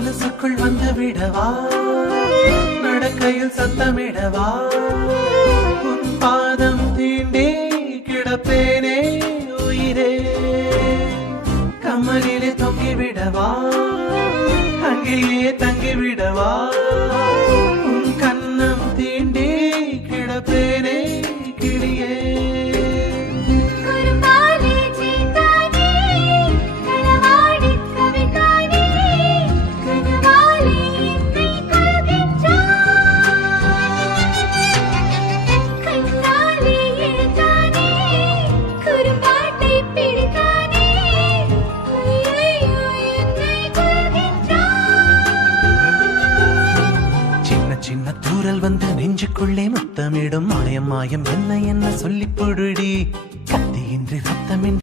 கொலுசுக்குள் வந்து விடவா, நடக்கையில் சத்தமிடவா, உன் பாதம் தீண்டே கிடப்பேனே உயிரே, கமலிலே தொங்கிவிடவா, அங்கேயே தங்கிவிடவா, உன் கண்ணம் தீண்டே கிடப்பேனே கிளியே. சின்ன தூரல் வந்து நெஞ்சுக்குள்ளே முத்தமிடும் மாயம் மாயம் என்ன என்ன சொல்லி பொடுடி, கத்தியின்றி ரத்தமின்றி